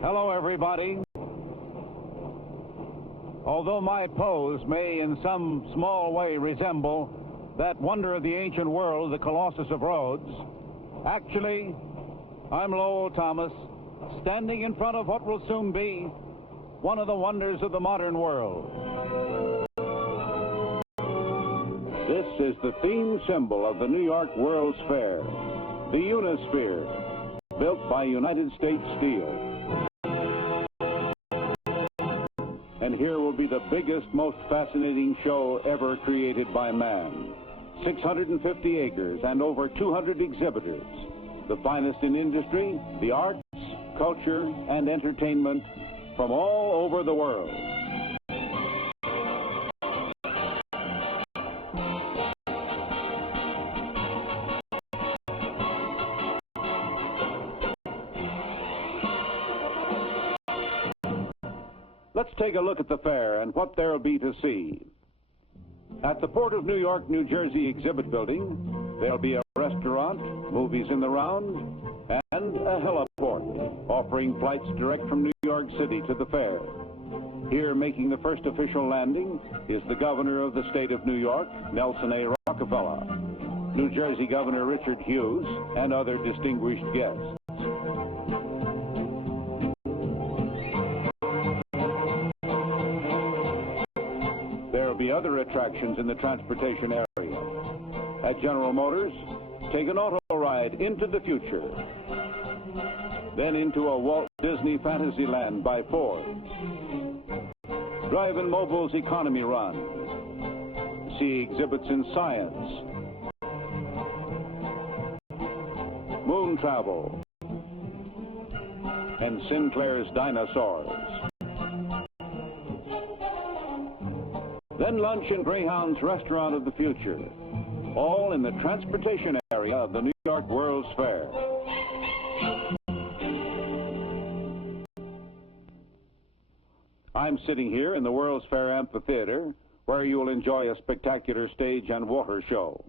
Hello, everybody. Although my pose may in some small way resemble that wonder of the ancient world, the Colossus of Rhodes, actually, I'm Lowell Thomas, standing in front of what will soon be one of the wonders of the modern world. This is the theme symbol of the New York World's Fair, the Unisphere, built by United States Steel. And here will be the biggest, most fascinating show ever created by man. 650 acres and over 200 exhibitors. The finest in industry, the arts, culture, and entertainment from all over the world. Let's take a look at the fair and what there'll be to see. At the Port of New York, New Jersey exhibit building, there'll be a restaurant, movies in the round, and a heliport, offering flights direct from New York City to the fair. Here making the first official landing is the governor of the state of New York, Nelson A. Rockefeller, New Jersey Governor Richard Hughes, and other distinguished guests. Be other attractions in the transportation area. At General Motors, take an auto ride into the future. Then into a Walt Disney Fantasyland by Ford. Drive in Mobil's Economy Run. See exhibits in science, moon travel, and Sinclair's dinosaurs. Then lunch in Greyhound's Restaurant of the Future, all in the transportation area of the New York World's Fair. I'm sitting here in the World's Fair Amphitheater, where you will enjoy a spectacular stage and water show.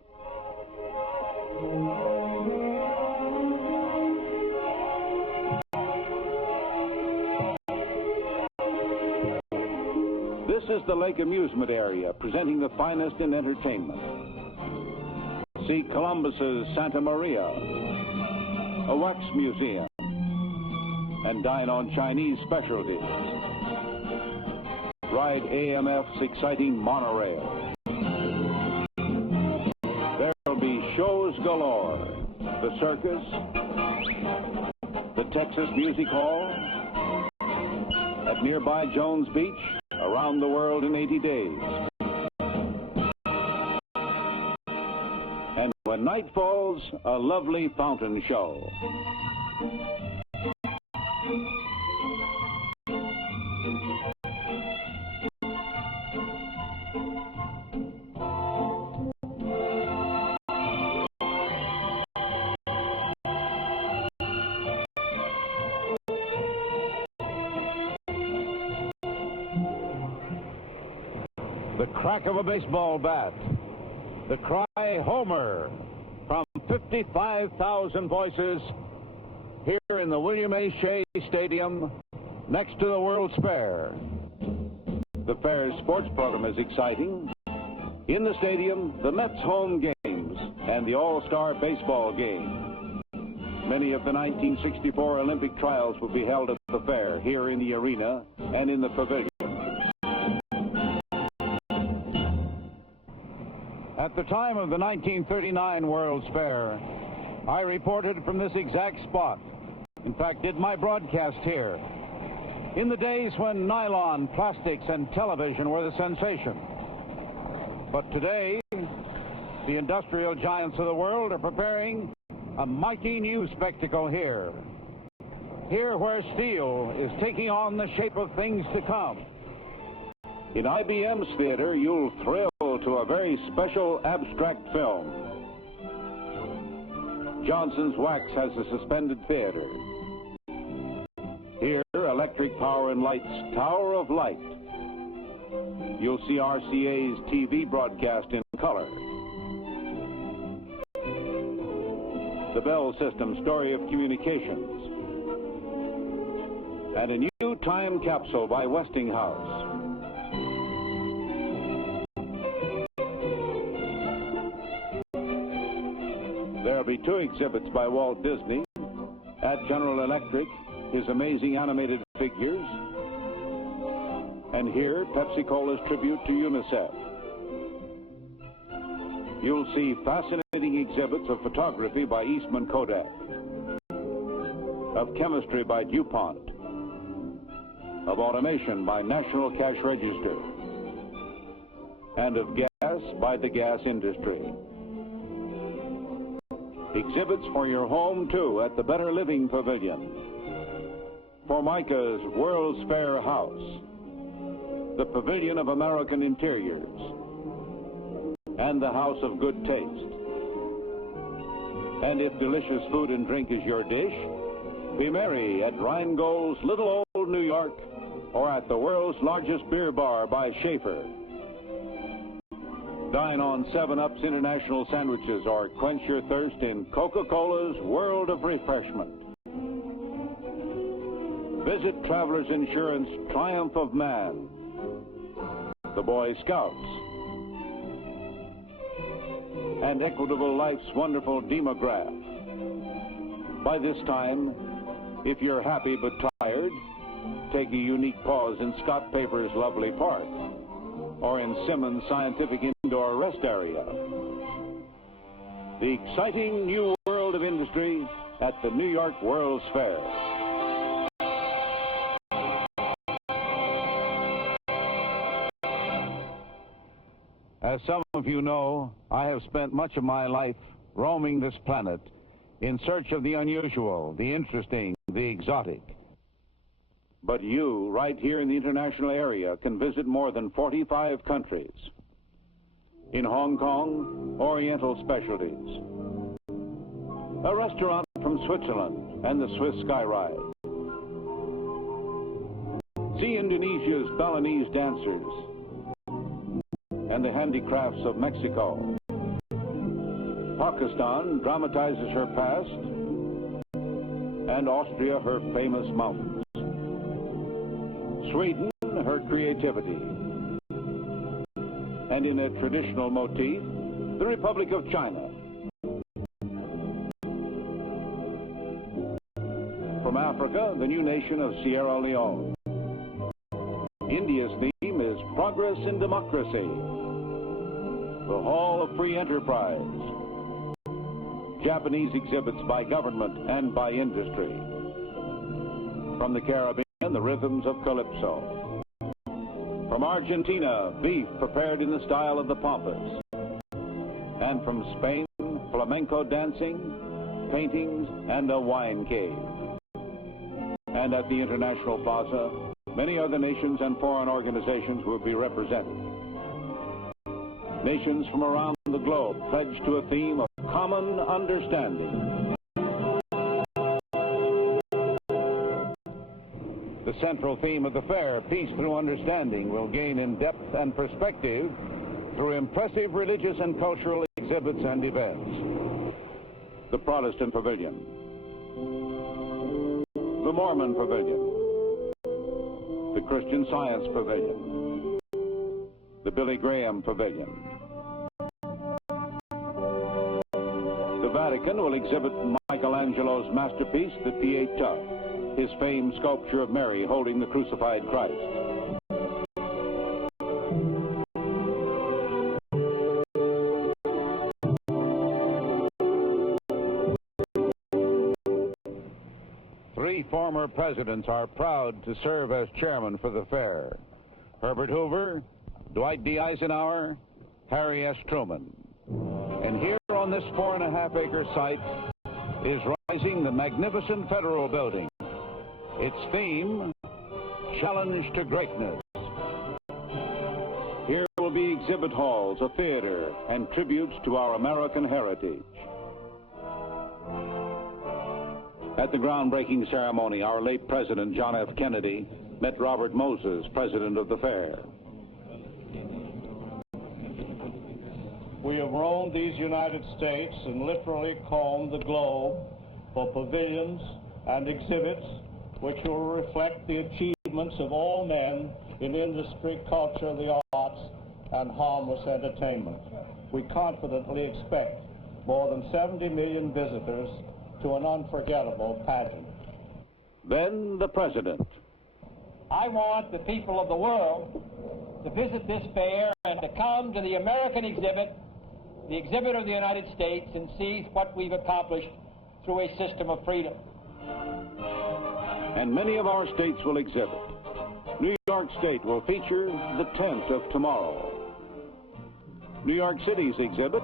This is the Lake Amusement Area, presenting the finest in entertainment. See Columbus's Santa Maria, a wax museum, and dine on Chinese specialties. Ride AMF's exciting monorail. There'll be shows galore. The circus, the Texas Music Hall, at nearby Jones Beach, around the world in 80 days. And when night falls, a lovely fountain show. The crack of a baseball bat, the cry Homer from 55,000 voices here in the William A. Shea Stadium next to the World's Fair. The fair's sports program is exciting. In the stadium, the Mets home games and the All-Star baseball game. Many of the 1964 Olympic trials will be held at the fair here in the arena and in the pavilion. At the time of the 1939 World's Fair, I reported from this exact spot. In fact, did my broadcast here. In the days when nylon, plastics, and television were the sensation. But today, the industrial giants of the world are preparing a mighty new spectacle here. Here where steel is taking on the shape of things to come. In IBM's theater, you'll thrill to a very special abstract film. Johnson's Wax has a suspended theater. Here, Electric Power and Light's Tower of Light. You'll see RCA's TV broadcast in color. The Bell System Story of Communications. And a new time capsule by Westinghouse. There'll be 2 exhibits by Walt Disney. At General Electric, his amazing animated figures. And here, Pepsi-Cola's tribute to UNICEF. You'll see fascinating exhibits of photography by Eastman Kodak, of chemistry by DuPont, of automation by National Cash Register, and of gas by the gas industry. Exhibits for your home, too, at the Better Living Pavilion. Formica's World's Fair House, the Pavilion of American Interiors, and the House of Good Taste. And if delicious food and drink is your dish, be merry at Rheingold's Little Old New York or at the world's largest beer bar by Schaefer. Dine on 7-Up's International Sandwiches or quench your thirst in Coca-Cola's World of Refreshment. Visit Travelers Insurance Triumph of Man, the Boy Scouts, and Equitable Life's wonderful Demograph. By this time, if you're happy but tired, take a unique pause in Scott Paper's lovely park or in Simmons' scientific indoor rest area. The exciting new world of industry at the New York World's Fair. As some of you know, I have spent much of my life roaming this planet in search of the unusual, the interesting, the exotic. But you, right here in the international area, can visit more than 45 countries. In Hong Kong, Oriental specialties. A restaurant from Switzerland and the Swiss Sky Ride. See Indonesia's Balinese dancers and the handicrafts of Mexico. Pakistan dramatizes her past, and Austria her famous mountains. Sweden, her creativity. And in a traditional motif, the Republic of China. From Africa, the new nation of Sierra Leone. India's theme is Progress and Democracy. The Hall of Free Enterprise. Japanese exhibits by government and by industry. From the Caribbean, the rhythms of Calypso. From Argentina, beef prepared in the style of the Pampas. And from Spain, flamenco dancing, paintings, and a wine cave. And at the International Plaza, many other nations and foreign organizations will be represented. Nations from around the globe pledged to a theme of common understanding. The central theme of the fair, Peace Through Understanding, will gain in depth and perspective through impressive religious and cultural exhibits and events. The Protestant Pavilion. The Mormon Pavilion. The Christian Science Pavilion. The Billy Graham Pavilion. The Vatican will exhibit Michelangelo's masterpiece, the Pietà, his famed sculpture of Mary holding the crucified Christ. Three former presidents are proud to serve as chairman for the fair. Herbert Hoover, Dwight D. Eisenhower, Harry S. Truman. And here on this 4.5-acre site is rising the magnificent Federal Building. Its theme, Challenge to Greatness. Here will be exhibit halls, a theater, and tributes to our American heritage. At the groundbreaking ceremony, our late President John F. Kennedy met Robert Moses, president of the fair. We have roamed these United States and literally combed the globe for pavilions and exhibits which will reflect the achievements of all men in industry, culture, the arts, and harmless entertainment. We confidently expect more than 70 million visitors to an unforgettable pageant. Then the president. I want the people of the world to visit this fair and to come to the American exhibit, the exhibit of the United States, and see what we've accomplished through a system of freedom. And many of our states will exhibit. New York State will feature the tent of tomorrow. New York City's exhibit,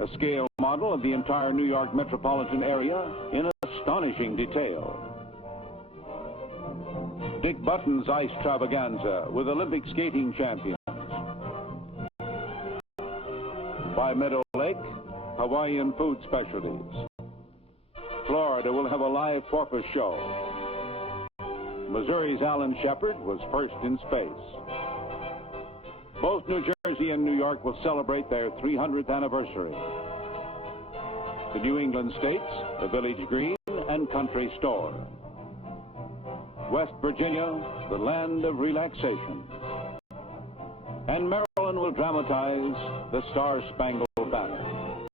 a scale model of the entire New York metropolitan area in astonishing detail. Dick Button's ice travaganza with Olympic skating champions. By Meadow Lake, Hawaiian food specialties. Florida will have a live porpoise show. Missouri's Alan Shepard was first in space. Both New Jersey and New York will celebrate their 300th anniversary. The New England states, a village green and country store. West Virginia, the land of relaxation. And Maryland will dramatize the Star-Spangled Banner.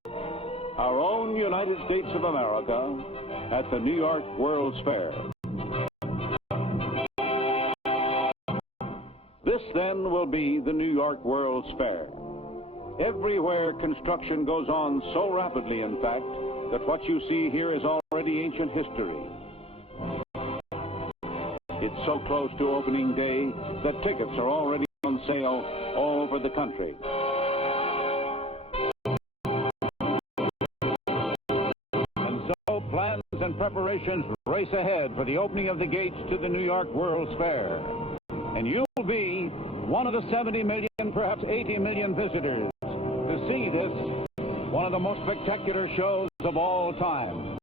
Our own United States of America at the New York World's Fair. This, then, will be the New York World's Fair. Everywhere construction goes on so rapidly, in fact, that what you see here is already ancient history. It's so close to opening day that tickets are already on sale all over the country. And so plans and preparations race ahead for the opening of the gates to the New York World's Fair. And you'll be one of the 70 million, perhaps 80 million visitors to see this, one of the most spectacular shows of all time.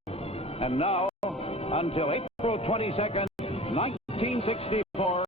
And now, until April 22nd, 1964,